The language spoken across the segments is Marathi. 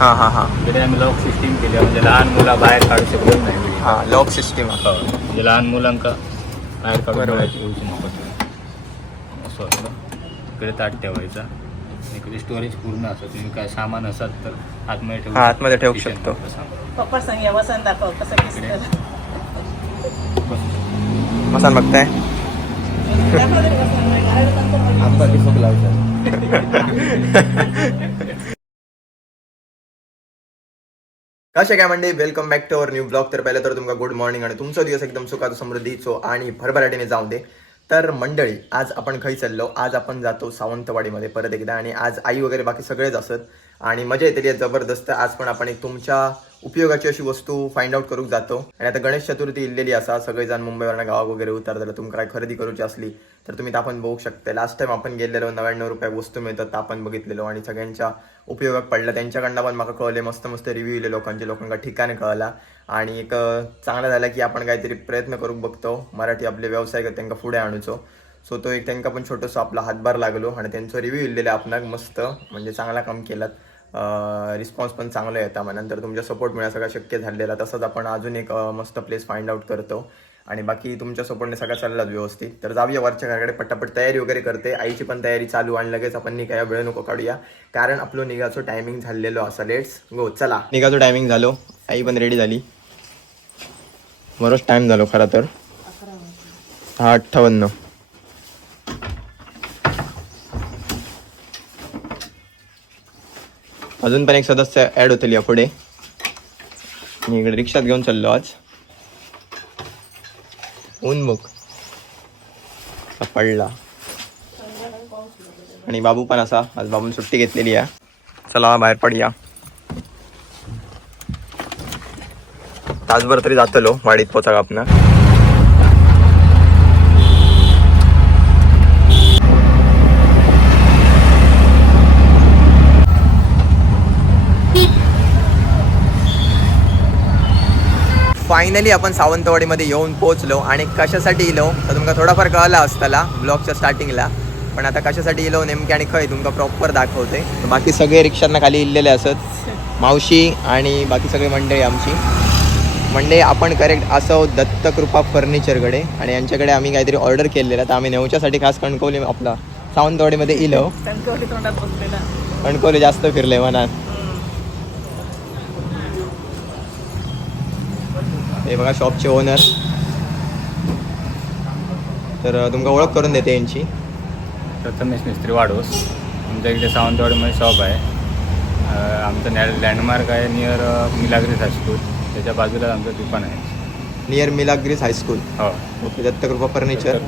हां हां हां इकडे आम्ही लॉक सिस्टीम केली. म्हणजे लहान मुलं बाहेर काढू शकत नाही. हां लॉक सिस्टीम हो. म्हणजे लहान मुलांका बाहेर काढून बरोबर. नको ते. असं असतं इकडे ताट ठेवायचा इकडे स्टोरेज पूर्ण असतं तुम्ही काय सामान असाल तर आतमध्ये ठेवू हा. आतमध्ये ठेवू शकतो. मध्ये सामान. पप्पा सांग या वसंत दाखव कसं दिसतं मसान बघताय दाखव तरी पण बघ. आंबा काय म्हणजे welcome back to our new blog तर पहिलं तर तुमका गुड मॉर्निंग आणि तुमचा दिवस एकदम सुखाचा समृद्धीचो आणि भरभराटीने जाऊ दे. तर मंडळी आज आपण खाई चाललो? आज आपण जातो सावंतवाडीमध्ये परत एकदा आणि आज आई वगैरे बाकी सगळेच असत. आणि मजा येते जबरदस्त. आज पण आपण एक तुमच्या उपयोगाची अशी वस्तू फाइंड आउट करूक जातो. आणि आता गणेश चतुर्थी इल्लेली असा सगळेजण मुंबईवरनं गावात वगैरे उतरताना तुमका काय खरेदी करूची असली तर तुम्ही तर आपण बघू शकता. लास्ट टाइम आपण गेलेलो नव्याण्णव रुपये वस्तू मिळतात आपण बघितलेलो. आणि सगळ्यांच्या उपयोगात पडला त्यांच्याकडनं पण मला कळले मस्त मस्त रिव्ह्यू इले लोकांचे लोकांना ठिकाणी कळला. आणि एक चांगला झाला की आपण काहीतरी प्रयत्न करूक बघतो. मराठी आपले व्यवसाय त्यांना पुढे आणूचो. सो तो एक त्यांना पण छोटंसं आपला हातभार लागलो. आणि त्यांचं रिव्ह्यू इलेले आपणाक मस्त म्हणजे चांगला काम केलात. रिस्पॉन्स पण चांगला येता. मग नंतर तुमच्या सपोर्ट मिळा सगळं शक्य झालेला. तसंच आपण अजून एक मस्त प्लेस फाइंड आउट करतो. आणि बाकी तुमच्या सपोर्टने सगळं चाललाच व्यवस्थित. तर जाऊया वरच्या घराकडे पटापट तयारी वगैरे करते. आईची पण तयारी चालू आणि लगेच आपण निघाया वेळ नको काढूया. कारण आपलं निघाचं टायमिंग झालेलो असा. लेट्स गो चला. निघाचं टायमिंग झालो. आई पण रेडी झाली. बरोच टाइम झालो खरा तर. हा अठ्ठावन्न. अजून पण एक सदस्य ऍड होतील या पुढे मी इकडे रिक्षात घेऊन चाललो आज. ऊन बघ पडला. आणि बाबू पण असा आज बाबून सुट्टी घेतलेली आहे. चला बाहेर पडूया. तासभर तरी जातलो वाडीत पोचा आपण. फायनली आपण सावंतवाडीमध्ये येऊन पोहोचलो आणि कशासाठी येलो? तर तुमका थोडाफार कळला असताला ब्लॉगच्या स्टार्टिंगला. पण आता कशासाठी येलो नेमके आणि खंय तुमका प्रॉपर दाखवते बाकी सगळे रिक्षांना खाली इल्लेले असत. मावशी आणि बाकी सगळी मंडळी आमची. म्हणजे आपण करेक्ट असो दत्तकृपा फर्निचरकडे. आणि यांच्याकडे आम्ही काहीतरी ऑर्डर केलेला. तर आम्ही नेऊच्यासाठी खास कणकवली आपला सावंतवाडीमध्ये इलो कणकवली जास्त फिरले मनात. हे बघा शॉपचे ओनर तर तुमका ओळख करून देते यांची. प्रथमेश मिस्त्री वाढोस आमच्या इकडे सावंतवाडीमध्ये शॉप आहे. आमचं नॅ लँडमार्क आहे नियर मिलाग्रीस हायस्कूल त्याच्या बाजूला आमचं दुकान आहे. नियर मिलाग्रीस हायस्कूल हो. ओके दत्तकृपा फर्निचर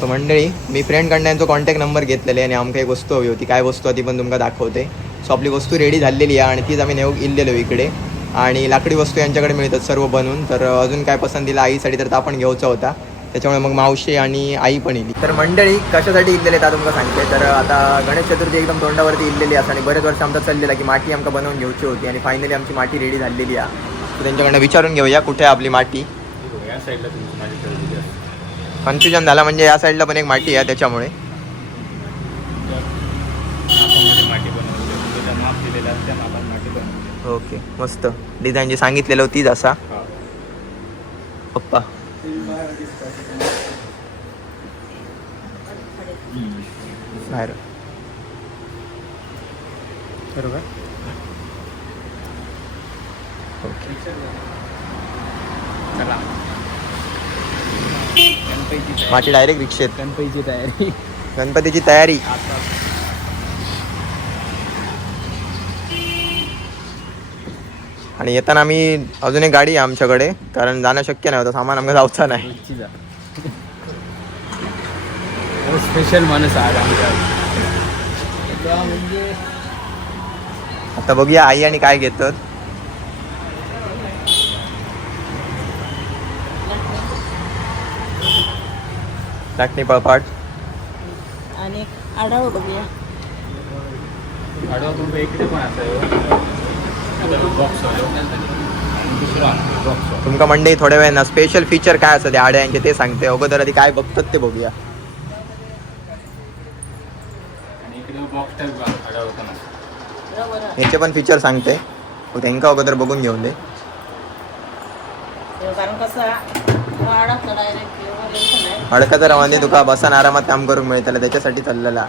सो मंडळी मी फ्रेंडकडनं यांचा कॉन्टॅक्ट नंबर घेतलेले आणि आमका एक वस्तू हवी होती. काय वस्तू आहे ती पण तुमका दाखवते. सो आपली वस्तू रेडी झालेली आहे आणि तीच आम्ही नेऊ इल्लेलो इकडे. आणि लाकडी वस्तू यांच्याकडे मिळतात सर्व बनवून. तर अजून काय पसंतीला आईसाठी तर तो आपण घ्यायचा होता. त्याच्यामुळे मग मावशी आणि आई पण येईल तर मंडळी कशासाठी इल्लेले त्या तुमका सांगते. तर आता गणेश चतुर्थी एकदम तोंडावरती इल्लेली असं आणि बरेच वर्ष आमचा चाललेला की माती आमका बनवून घ्यायची होती आणि फायनली आमची माती रेडी झालेली आहे. तर त्यांच्याकडनं विचारून घेऊया कुठे आहे आपली माती? कन्फ्युजन झाला म्हणजे या साईडला पण एक माती आहे त्याच्यामुळे. मापामध्ये ओके मस्त. डिझाईन जी सांगितलेलं होती तीच असा. पप्पा. बाहेर. बरोबर. ओके. चला. माझी डायरेक्ट रिक्षेत. गणपतीची तयारी. गणपतीची तयारी. आणि येताना आम्ही अजून एक गाडी आहे आमच्याकडे कारण जाणं शक्य नाही होतं सामान आमचं जाऊचा नाही. स्पेशल माणूस आमच्या म्हणजे आता बघूया आई आणि काय घेतात. लाटणी पळपाट आणि आढावा बघूया. आडवा तुमचं इकडे पण असं तुमका मंडई थोड्या वेळानं स्पेशल फीचर काय असतं त्या आड्यांचे ते सांगते. अगोदर आधी काय बघतात ते बघूया. ना यांचे पण फीचर सांगते. हो, त्यांका अगोदर बघून घेऊन दे. ते कारण कसं वाढत डायरेक्ट एवढं यायचं नाही. हडकाचा रवाने तुका बसान आरामात काम करून मिळताला त्याच्यासाठी चाललेला.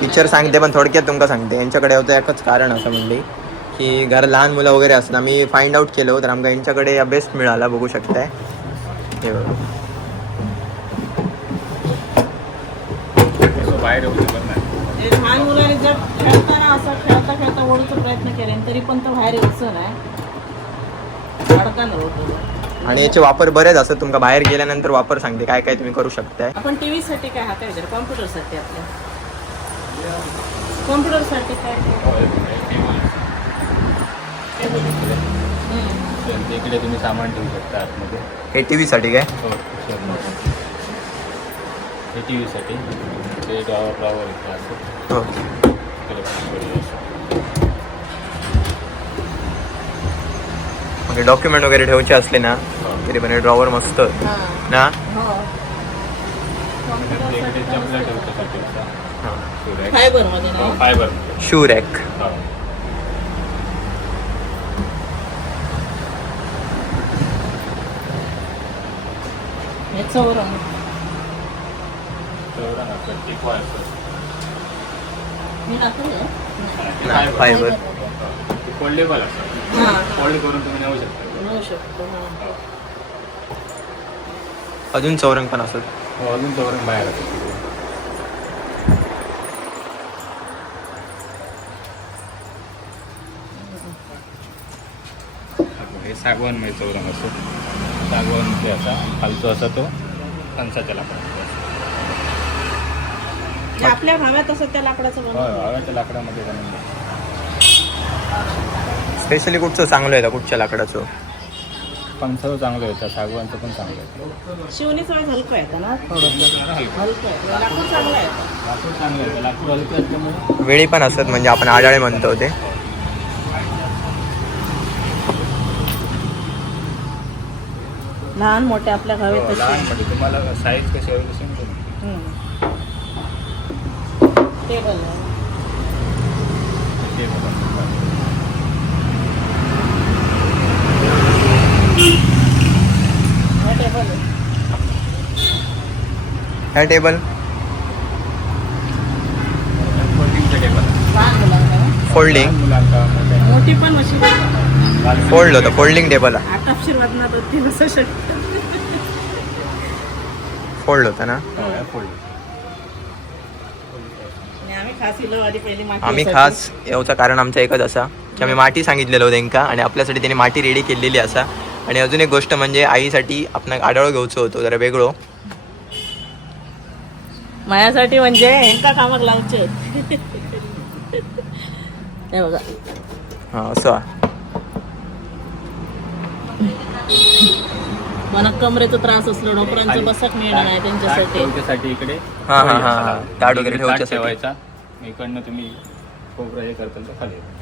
टीचर सांगते पण थोडक्यात तुमका सांगते. यांच्याकडे होतं एकच कारण असं म्हणले की घर लहान मुलं वगैरे असतात. आम्ही फाइंड आउट केलो तर आमका यांच्याकडे या बेस्ट मिळाला बघू शकताय. हे बाहेर येऊ शकत नाही ते लहान मुलांनी जर खेळताना असं खेळता खेळता ओढूचा प्रयत्न केले तरी पण तो बाहेर यायचं नाही अडकान होतो आणि याचे वापर बरेच असतात. तुमका बाहेर गेल्यानंतर वापर सांगते काय काय तुम्ही करू शकताय. आपण टीव्ही साठी काय कॉम्प्युटरसाठी आपल्या हम्म. तर इकडे तुम्ही सामान ठेवू शकता आतमध्ये. हे टी व्हीसाठी काय? हो हे टी व्हीसाठी ते ड्रॉवर ड्रॉवर इथे असं? हो. असं. म्हणजे डॉक्युमेंट वगैरे ठेवायचे असले ना तरी पण ड्रॉवर मस्त. हां. ना? फायबरमध्ये नाही. फायबर. शू रॅक चौरंग. मी फायबर. फोल्डेबल असतं हां. फोल्ड करून तुम्ही नेऊ शकता. हां. अजून चौरंग पण असत हो, अजून तोपर्यंत बाहेर असतं तिकडे. हे सागवानमध्ये चौरंग असतो. सागवान ते असा खालचा असा तो. कणसाच्या लाकडाचा. जे आपल्या असं त्या लाकडाचं लाकडामध्ये स्पेशली कुठचं चांगलं आहे कुठच्या लाकडाचं? कणसाचं चांगलं येतं सागवानचं पण चांगलं येतं शिवणीचं वेळ हलकं येतं ना? थोडंसं हलकं. आहे. लाकूड चांगलं आहे. लाकूड चांगलं येतं लाकूड हलकं असल्यामुळे वेळी पण असत म्हणजे आपण आडाळे म्हणतो ते. लहान मोठे आपल्या भावे हो, लहान म्हणजे तुम्हाला साईज कशी हवी तशी टेबल आहे. बघा. हा टेबल आहे. टेबल टेबल आहे. फोल्डिंग मोठी पण आहे. फोल्ड होतं फोल्डिंग टेबल होती नसू शकतं फोल्ड होतं ना? आम्ही खास इलो आधी पहिली माती आम्ही असायची. खास याचं कारण आमचं एकच असा की आम्ही माती सांगितलेलो त्यांका आणि आपल्यासाठी त्यांनी माती रेडी केलेली असा. आणि अजून एक गोष्ट म्हणजे आईसाठी आपण आडळ घ्यायचो होतो जरा वेगळो. माझ्यासाठी म्हणजे कामाक लावचे हे बघा हां असं. मला कमरेचा त्रास असलो मिळणार त्यांच्यासाठी इकडे हा, हा, हा, हा. ताट वगैरे इकडे ताट ठेवण्यासाठी. ठेवायचा इकडनं तुम्ही हे करताल तर खाली येतो.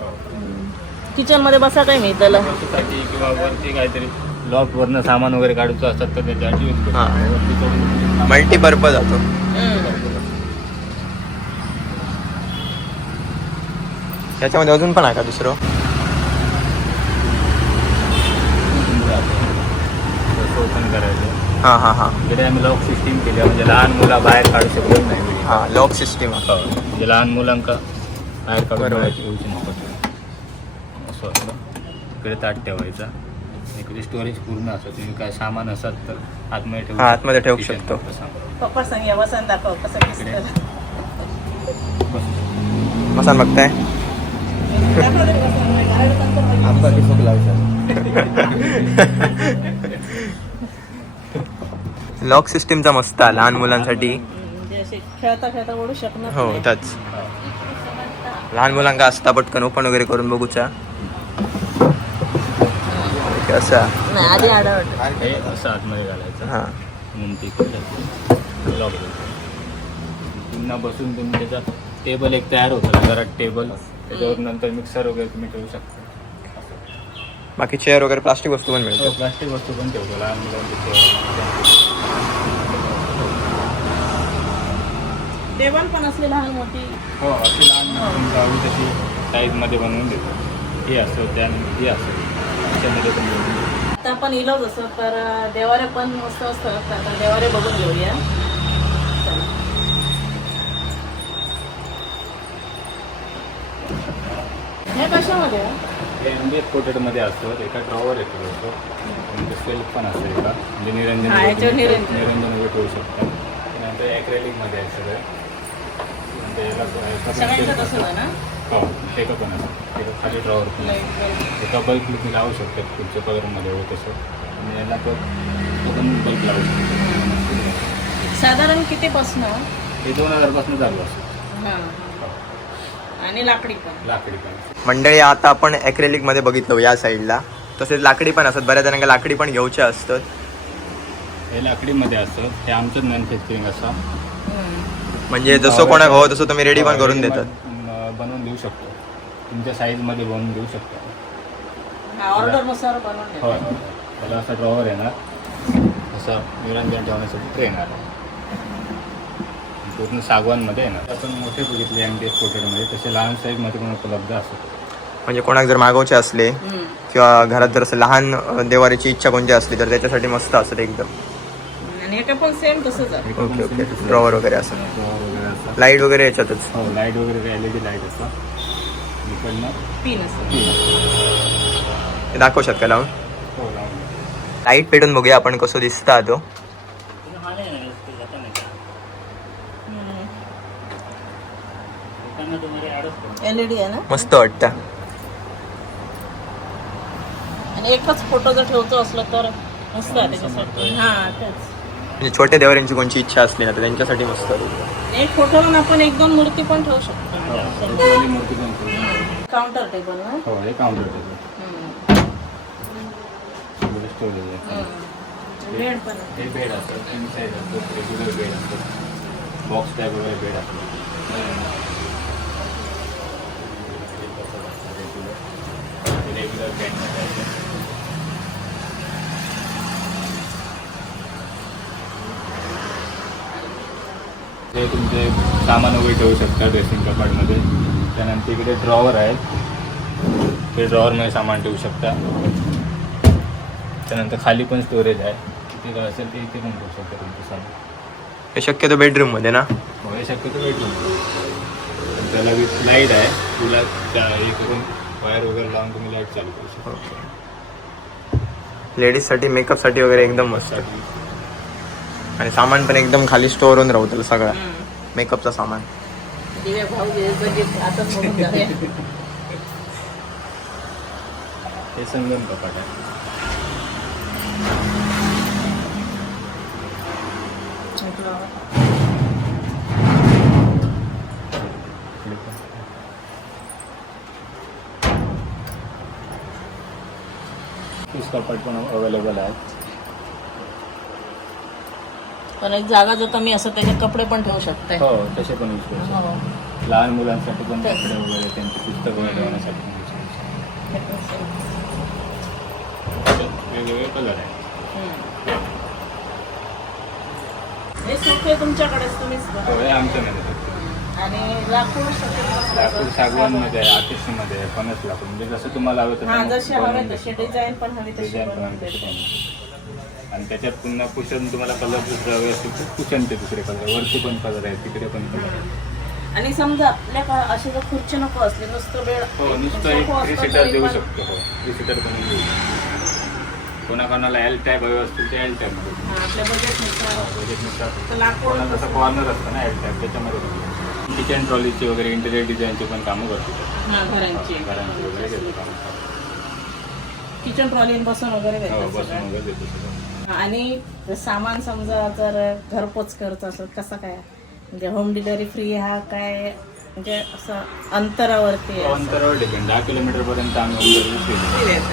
हो. किचनमध्ये बसा काय मी त्याला त्यासाठी किंवा वरती काहीतरी लॉक वरनं सामान वगैरे काढायचं असतात तर त्याच्यासाठी यूज करतो हा. वरती चढून तुम्ही सामान- मल्टीपर्पज होतो त्याच्यामध्ये अजून पण आहे का दुसरं जसं ओपन करायचं हां हां हां इकडे आम्ही लॉक सिस्टीम केली. म्हणजे लहान मुला बाहेर काढू शकत नाही. हां लॉक सिस्टीम हो. म्हणजे लहान मुलांका बाहेर काढून बरोबर. ठेवायची होऊची नको असं असतं इकडे ताट ठेवायचा इकडे स्टोरेज पूर्ण असतं तुम्ही काय सामान असत तर आतमध्ये ठेवू हा, आतमध्ये ठेवू Kitchen शकतो. मध्ये सामान. पप्पा सांग या वसन दाखव कसं इकडे. दिसतं बस. मसान बघताय दाखव तरी वसन, लॉक सिस्टीमचा मस्त आहे लहान मुलांसाठी. म्हणजे खेळता खेळता ओढू शकणार हो. त्याच. लहान मुलांका असता पटकन ओपन वगैरे करून बघूचा. असा. आधी हे आतमध्ये घालायचं. हां. लॉक पुन्हा बसून तुम्ही त्याचा टेबल एक तयार होतं घरात टेबल त्याच्यावर नंतर मिक्सर वगैरे तुम्ही ठेवू शकता. बाकी चेअर वगैरे प्लास्टिक वस्तू पण मिळतो प्लास्टिक वस्तू पण ठेवतो लहान मुलांचे टेबल पण असले लहान मोठी हो अशी लहान हवी तशी साईजमध्ये बनवून देतो. ही असं त्या ही असं. त्याच्यामध्ये पण बनवून देतो. आता आपण इलो जसं तर देवारे पण मस्त असतात तर आता देवारे बघून घेऊया. हे कशामध्ये? हे एम बी एफ कोटेडमध्ये असतं. एका ड्रॉवर येतो असतो म्हणजे सेल्फ पण असतं एका. म्हणजे निरंजन हा, याच्यावर निरंजन. निरंजन. वगैरे ठेवू शकता. नंतर ॲक्रेलिकमध्ये आहे सगळं. पण सगळ्यांचं तसं आहे ना? हो पण एका खाली ड्रॉवर. एका बल्ब तुम्ही लावू शकता पुढच्या कलरमध्ये हो तसं. आणि याला तो तो पण बल्ब लावू शकतो साधारण किती बसणं? हे दोन हजारपासून चालू असतं हां. आणि लाकडी पण. लाकडी पण. मंडळी आता आपण ॲक्रेलिकमध्ये बघितलं या साईडला तसेच लाकडी पण असतात. बऱ्याच जणांना लाकडी पण घेऊचे असतात. हे लाकडीमध्ये असतं. हे आमचंच मॅन्युफॅक्चरिंग असं. म्हणजे जसं कोणाक हवं तसं तुम्ही रेडी पण करून देतात. बनवून देऊ शकतो. तुमच्या साईजमध्ये बनवून देऊ शकतो. हा ऑर्डरनुसार बनवून होय. देतो त्याला असा ड्रॉवर येणार. असं निरंजन ठेवण्यासाठी ट्रेन येणार. पूर्ण सागवानमध्ये येणार. आपण मोठे बघितले एम डी एस कोटेडमध्ये तसे लहान साईजमध्ये पण उपलब्ध असतात म्हणजे कोणाक जर मागवचे असले. किंवा घरात जर असं लहान देवारीची इच्छा कोणती असली तर त्याच्यासाठी मस्त असत एकदम. पण सेम तसंच आहे. Okay okay. ड्रॉवर वगैरे असं. ड्रॉवर वगैरे असतात लाइट वगैरे याच्यातच. हो लाइट वगैरे एल ई डी लाइट असतात इकडनं. पिन असं. ते दाखवू शकता लावून? हो लावून. लाइट पेटून बघूया आपण कसं दिसता तो. एल ई डी आहे ना? मस्त वाटतं. आणि एकच फोटो जर ठेवतो असलं तर मस्त आहे त्याच्यासाठी. हा तेच. म्हणजे छोट्या देवाऱ्यांची कोणची इच्छा असली ना तर त्यांच्यासाठी मस्त. एक फोटोला आपण एक दोन मूर्ती पण ठेवू शकतो. काउंटर टेबल ना? हो हे काउंटर टेबल. स्टोरेज आहे. बेड पण. हे बेड असतं तीन साईज असतं रेग्युलर बेड असतं बॉक्स टाईप वगैरे बेड असतं रेग्युलर बेड हे तुमचे सामान वगैरे ठेवू शकता ड्रेसिंग कपाटमध्ये त्यानंतर इकडे ड्रॉवर आहेत ते ड्रॉवरमध्ये सामान ठेवू शकता. त्यानंतर खाली पण स्टोरेज आहे. जर असेल ते इथे पण ठेवू शकता तुमचं सामान. हे शक्यतो बेडरूममध्ये ना? हो हे शक्यतो बेडरूम त्याला विथ लाइट आहे. तुला हे करून वायर वगैरे लावून तुम्ही लाइट चालू करू शकता. लेडीजसाठी मेकअपसाठी वगैरे एकदम मस्त. आणि सामान पण एकदम खाली स्टोअर होऊन राहतं सगळं. हम्म. मेकअपचा सामान. हे संगम कपाट आहे. तीस कपाट पण अवेलेबल आहेत पण एक जागा जर कमी असं त्याच्यात कपडे पण ठेवू शकते हो तसे पण यूज करू शकतो हो. लहान मुलांसाठी पण कपडे वगैरे त्यांची पुस्तक वगैरे ठेवण्यासाठी पण यूज करू शकतो वेगवेगळे कलर हम्म. हे सोफे तुमच्याकडेच तुम्हीच बनवा. हो हे आमच्या मध्ये आणि लाकूड शक्यतो लाकूड सागवानमध्ये आहे आर्टिस्टमध्ये आहे फणस लाकूड म्हणजे जसं तुम्हाला हवं हा तसं बनवून हवे देतो. तसे डिझाईन पण हवी तशी डिझाईन पण बनवून हवी तशी देतो. आणि त्याच्यात पुन्हा कुशन तुम्हाला कलर दुसरा हवे असतील तर कुशनचे दुसरे कलर वरती पण कलर आहेत तिकडे पण कलर आहेत. आणि समजा आपल्या का असे जर खुर्ची नको असली नुसतं बेड हो नुसतं सोफा एक थ्री असलं सीटर तरी देऊ पण- शकतो हो. थ्री सीटर पण देऊ शकतो. कोणाकोणाला एल टाईप हवे असतील ते एल टाईपमध्ये. हा, आपल्या बजेटनुसार बजेटनुसार तर लाकूड कॉर्नर असतं ना एल टाईप त्याच्यामध्ये किचन ट्रॉलीची वगैरे इंटेरियर डिझाईनची पण कामं करतो हा घरांची. घरांची वगैरे कामं. किचन ट्रॉली बसून वगैरे हो देतात बसून सगळं. वगैरे देतो सगळं. आणि जर सामान समजा जर घरपोच करत असेल कसं काय? म्हणजे होम डिलिव्हरी फ्री हा काय? म्हणजे असं अंतरावरती आहे असं. अंतरावर डिपेंड दहा किलोमीटर पर्यंत आम्ही आहे.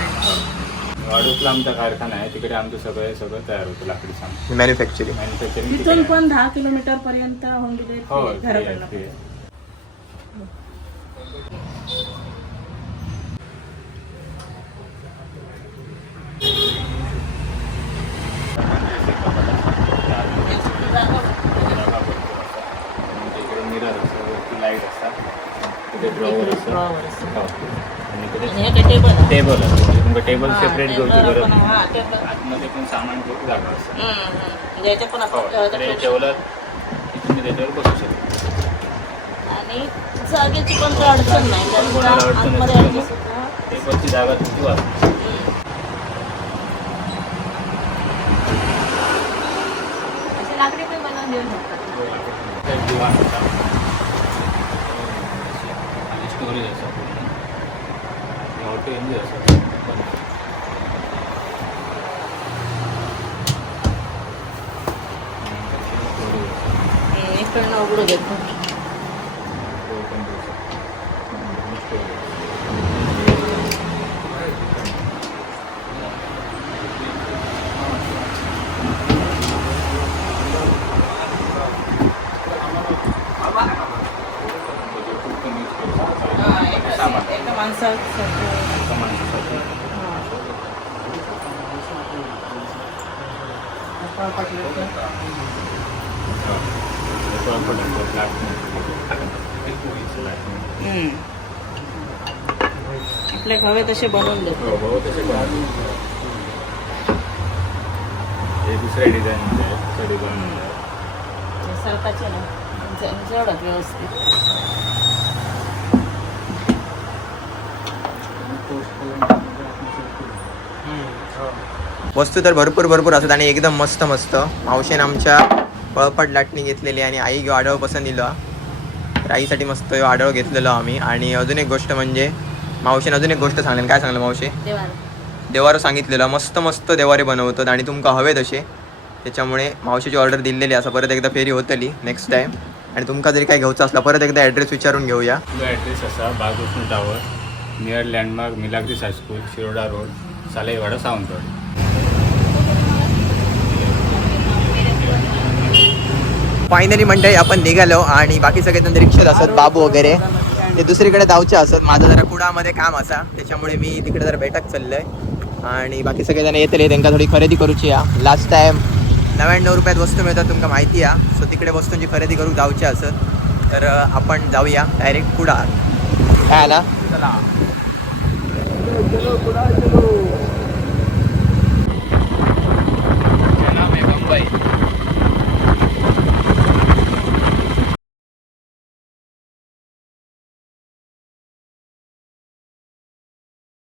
वाडूसला आमचा कारखाना आहे तिकडे आमचं सगळं सगळं तयार होतं लाकडी सामान. मॅन्युफॅक्चरिंग मॅन्युफॅक्चरिंग तिथून पण दहा किलोमीटर पर्यंत होम डिलिव्हरी हो आहे free घराकडनं. आहे. जागा जागा भरपूर असतात. म्हणजे इकडे ड्रॉवर असं हो. आणि इकडे आणि हे टेबल तुमका टेबल हा, सेपरेट घेऊची टेबल गरज नाही. आतमध्ये पण सामान घेऊन जागा असतं जेवलं तुम्ही त्याच्यावर बसू शकता. आणि जागेची पण अडचण नाही. टेबलची जागा तुमची वाचते हम्म. असे लाकडी पण बनवून देऊ शकतात. एक दिवाण होता. आणि स्टोरेज असं पूर्ण ऑटो इंजिन असं हम्म, इकडनं उघडू देतो हा, एका एका माणसासाठी हम्म. आपले हवे तसे बनवून देतो. हे दुसऱ्या. ते सरकाचे ना. जे- जेवढं व्यवस्थित. वस्तू तर भरपूर भरपूर असतात आणि एकदम मस्त मस्त. मावशेन आमच्या पळपट लाटणी घेतलेली आणि आई घेऊ आडव पसंत दिलं. तर आईसाठी मस्त आडव घेतलेलो आम्ही. आणि अजून एक गोष्ट म्हणजे मावशेन अजून एक गोष्ट सांगेल. काय सांगलं मावशे? देवा देवारो सांगितलेलं. मस्त मस्त देवारे बनवतात आणि तुमका हवे तसे त्याच्यामुळे मावशीची ऑर्डर दिलेली असं परत एकदा फेरी होतली नेक्स्ट टाइम. आणि तुमका जरी काही घ्यायचं असला परत एकदा ॲड्रेस विचारून घेऊया. तुझा ॲड्रेस असा Bagvishnu tower near landmark Milagres high school Shiroda road Salewada Sawantwadi. Finally मंडळी आपण निघालो आणि बाकी सगळेजण रिक्षेत असत बाबू वगैरे. ते दुसरीकडे जाऊचे असत माझं जरा कुडामध्ये काम असा त्याच्यामुळे मी तिकडे जरा बैठक चाललंय. आणि बाकी सगळेजण येतले त्यांना थोडी खरेदी करूची या. लास्ट टाइम नव्याण्णव रुपयात वस्तू मिळतात तुमका माहिती आहे सो तिकडे वस्तूंची खरेदी करू जाऊची असत. तर आपण जाऊया डायरेक्ट कुडा काय आला? मुंबई